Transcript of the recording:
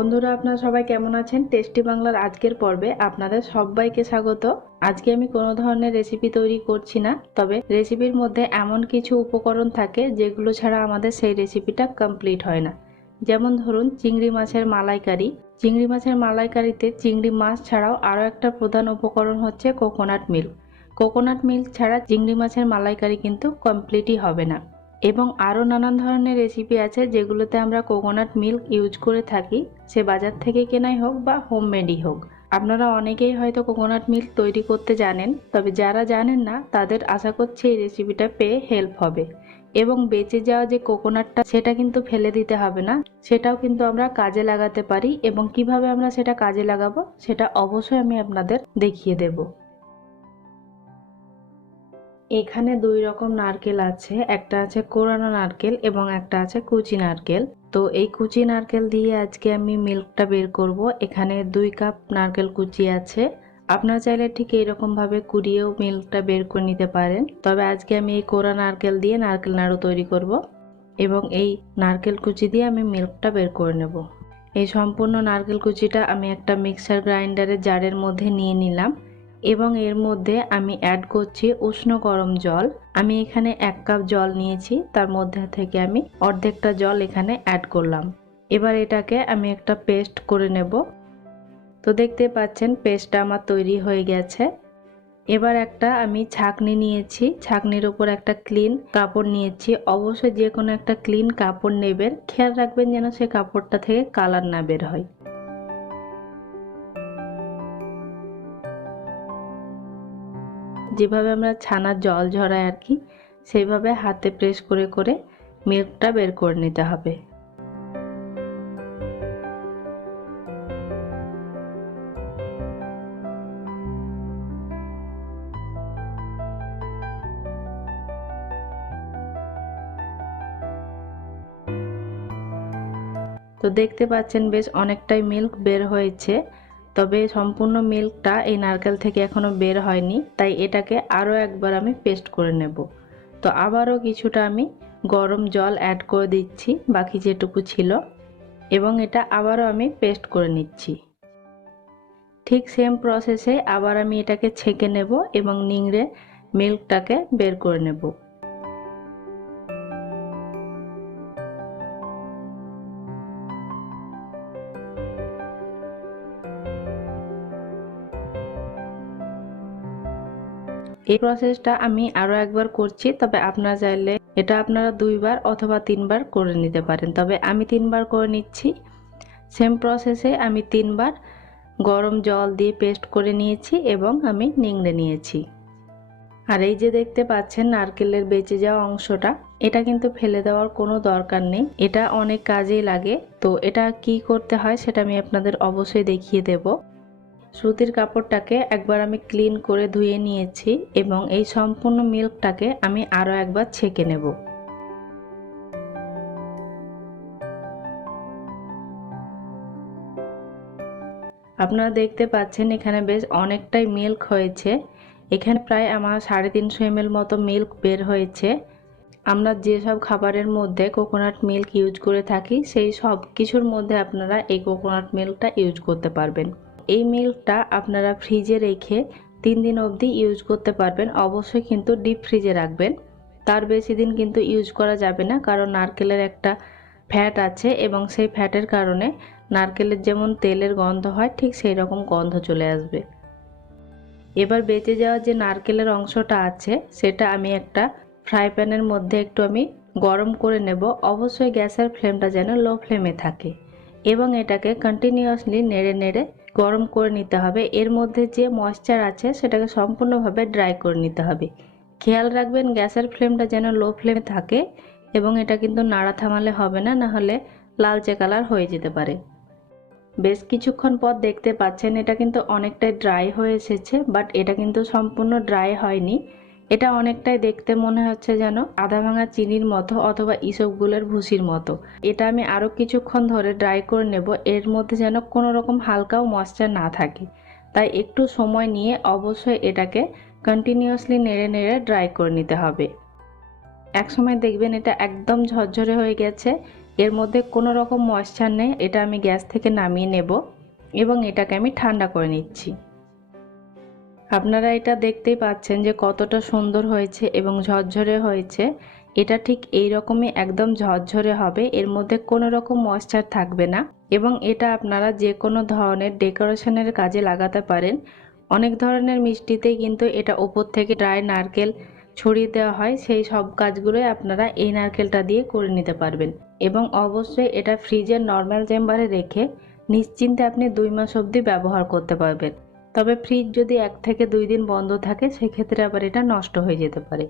বন্ধুরা আপনারা সবাই কেমন আছেন? টেস্টি বাংলার আজকের পর্বে আপনাদের সবাইকে স্বাগত। আজকে আমি কোনো ধরনের রেসিপি তৈরি করছি না, তবে রেসিপির মধ্যে এমন কিছু উপকরণ থাকে যেগুলো ছাড়া আমাদের সেই রেসিপিটা কমপ্লিট হয় না। যেমন ধরুন চিংড়ি মাছের মালাইকারি। চিংড়ি মাছের মালাইকারিতে চিংড়ি মাছ ছাড়াও আরও একটা প্রধান উপকরণ হচ্ছে কোকোনাট মিল্ক। কোকোনাট মিল্ক ছাড়া চিংড়ি মাছের মালাইকারি কিন্তু কমপ্লিটই হবে না। এবং আরও নানান ধরনের রেসিপি আছে যেগুলোতে আমরা কোকোনাট মিল্ক ইউজ করে থাকি, সে বাজার থেকে কেনাই হোক বা হোমমেডই হোক। আপনারা অনেকেই হয়তো কোকোনাট মিল্ক তৈরি করতে জানেন, তবে যারা জানেন না তাদের আশা করছি এই রেসিপিটা পেয়ে হেল্প হবে। এবং বেঁচে যাওয়া যে কোকোনাটটা সেটা কিন্তু ফেলে দিতে হবে না, সেটাও কিন্তু আমরা কাজে লাগাতে পারি। এবং কিভাবে আমরা সেটা কাজে লাগাবো সেটা অবশ্যই আমি আপনাদের দেখিয়ে দেব। এখানে দুই রকম নারকেল আছে, একটা আছে কোরানো নারকেল এবং একটা আছে কুচি নারকেল। তো এই কুচি নারকেল দিয়ে আজকে আমি মিল্কটা বের করব। এখানে 2 কাপ নারকেল কুচি আছে। আপনারা চাইলে ঠিক এইরকম ভাবে কুড়িয়েও মিল্কটা বের করে নিতে পারেন, তবে আজকে আমি এই কোরা নারকেল দিয়ে নারকেল নাড়ু তৈরি করব এবং এই নারকেল কুচি দিয়ে আমি মিল্কটা বের করে নেব। এই সম্পূর্ণ নারকেল কুচিটা আমি একটা মিক্সার গ্রাইন্ডারের জারের মধ্যে নিয়ে নিলাম এবং এর মধ্যে আমি অ্যাড করছি উষ্ণ গরম জল। আমি এখানে 1 কাপ জল নিয়েছি, তার মধ্যে থেকে আমি অর্ধেকটা জল এখানে অ্যাড করলাম। এবার এটাকে আমি একটা পেস্ট করে নেব। তো দেখতে পাচ্ছেন পেস্টটা আমার তৈরি হয়ে গেছে। এবার একটা আমি ছাঁকনি নিয়েছি, ছাঁকনির উপর একটা ক্লিন কাপড় নিয়েছি। অবশ্যই যে কোনো একটা ক্লিন কাপড় নেবেন, খেয়াল রাখবেন যেন সে কাপড়টা থেকে কালার না বের হয়। যেভাবে আমরা ছানার জল ঝরাই আর কি, সেইভাবে হাতে প্রেস করে করে মিল্কটা বের করে নিতে হবে। তো দেখতে পাচ্ছেন বেশ অনেকটাই মিল্ক বের হয়েছে, তবে সম্পূর্ণ মিল্কটা এই নারকেল থেকে এখনো বের হয়নি, তাই এটাকে আরও একবার আমি পেস্ট করে নেব। তো আবারও কিছুটা আমি গরম জল অ্যাড করে দিচ্ছি বাকি যেটুকু ছিল, এবং এটা আবারও আমি পেস্ট করে নিচ্ছি। ঠিক সেম প্রসেসে আবার আমি এটাকে ছেঁকে নেব এবং নিংড়ে মিল্কটাকে বের করে নেব। এই প্রসেসটা আমি আরো একবার করছি, তবে আপনারা চাইলে এটা আপনারা 2 বার অথবা 3 বার করে নিতে পারেন, তবে আমি 3 বার করে নিচ্ছি। সেম প্রসেসে আমি 3 বার গরম জল দিয়ে পেস্ট করে নিয়েছি এবং আমি নিংড়ে নিয়েছি। আর এই যে দেখতে পাচ্ছেন নারকেলের বেঁচে যাওয়া অংশটা, এটা কিন্তু ফেলে দেওয়ার কোনো দরকার নেই, এটা অনেক কাজেই লাগে। তো এটা কি করতে হয় সেটা আমি আপনাদের অবশ্যই দেখিয়ে দেব। সুতির কাপড়টাকে একবার আমি ক্লিন করে ধুয়ে নিয়েছি এবং এই সম্পূর্ণ মিল্কটাকে আমি আরও একবার ছেঁকে নেব। আপনারা দেখতে পাচ্ছেন এখানে বেশ অনেকটাই মিল্ক হয়েছে। এখানে প্রায় আমার 350 ml মতো মিল্ক বের হয়েছে। আমরা যেসব খাবারের মধ্যে কোকোনাট মিল্ক ইউজ করে থাকি সেই সব কিছুর মধ্যে আপনারা এই কোকোনাট মিল্কটা ইউজ করতে পারবেন। এই মিল্কটা আপনারা ফ্রিজে রেখে 3 দিন অবধি ইউজ করতে পারবেন। অবশ্যই কিন্তু ডিপ ফ্রিজে রাখবেন, তার বেশি দিন কিন্তু ইউজ করা যাবে না, কারণ নারকেলের একটা ফ্যাট আছে এবং সেই ফ্যাটের কারণে নারকেলের যেমন তেলের গন্ধ হয় ঠিক সেই রকম গন্ধ চলে আসবে। এবার বেঁচে যাওয়া যে নারকেলের অংশটা আছে সেটা আমি একটা ফ্রাই প্যানের মধ্যে একটু আমি গরম করে নেব। অবশ্যই গ্যাসের ফ্লেমটা যেন লো ফ্লেমে থাকে এবং এটাকে কন্টিনিউয়াসলি নেড়ে নেড়ে গরম করে নিতে হবে। এর মধ্যে যে ময়েশ্চার আছে সেটাকে সম্পূর্ণভাবে ড্রাই করে নিতে হবে। খেয়াল রাখবেন গ্যাসের ফ্লেমটা যেন লো ফ্লেমে থাকে এবং এটা কিন্তু নাড়া থামালে হবে না, নাহলে লালচে কালার হয়ে যেতে পারে। বেশ কিছুক্ষণ পর দেখতে পাচ্ছেন এটা কিন্তু অনেকটাই ড্রাই হয়ে এসেছে, বাট এটা কিন্তু সম্পূর্ণ ড্রাই হয়নি। এটা অনেকটাই দেখতে মনে হচ্ছে যেন আধা ভাঙা চিনির মতো অথবা ইসবগুলের ভুসির মতো। এটা আমি আরও কিছুক্ষণ ধরে ড্রাই করে নেব, এর মধ্যে যেন কোনো রকম হালকাও ময়েশ্চার না থাকে। তাই একটু সময় নিয়ে অবশ্যই এটাকে কন্টিনিউয়াসলি নেড়ে নেড়ে ড্রাই করে নিতে হবে। এক সময় দেখবেন এটা একদম ঝরঝরে হয়ে গেছে এর মধ্যে কোনো রকম ময়েশ্চার নেই। এটা আমি গ্যাস থেকে নামিয়ে নেব এবং এটাকে আমি ঠান্ডা করে নিচ্ছি। আপনারা এটা দেখতেই পাচ্ছেন যে কতটা সুন্দর হয়েছে এবং ঝরঝরে হয়েছে। এটা ঠিক এই রকমই একদম ঝরঝরে হবে, এর মধ্যে কোনো রকম ময়েশ্চার থাকবে না এবং এটা আপনারা যে কোনো ধরনের ডেকোরেশনের কাজে লাগাতে পারেন। অনেক ধরনের মিষ্টিতেই কিন্তু এটা উপর থেকে ড্রাই নারকেল ছড়িয়ে দেওয়া হয়, সেই সব কাজগুলোই আপনারা এই নারকেলটা দিয়ে করে নিতে পারবেন এবং অবশ্যই এটা ফ্রিজের নর্মাল চেম্বারে রেখে নিশ্চিন্তে আপনি 2 মাস অবধি ব্যবহার করতে পারবেন। তবে ফ্রিজ যদি 1 থেকে 2 দিন বন্ধ থাকে সেক্ষেত্রে আবার এটা নষ্ট হয়ে যেতে পারে।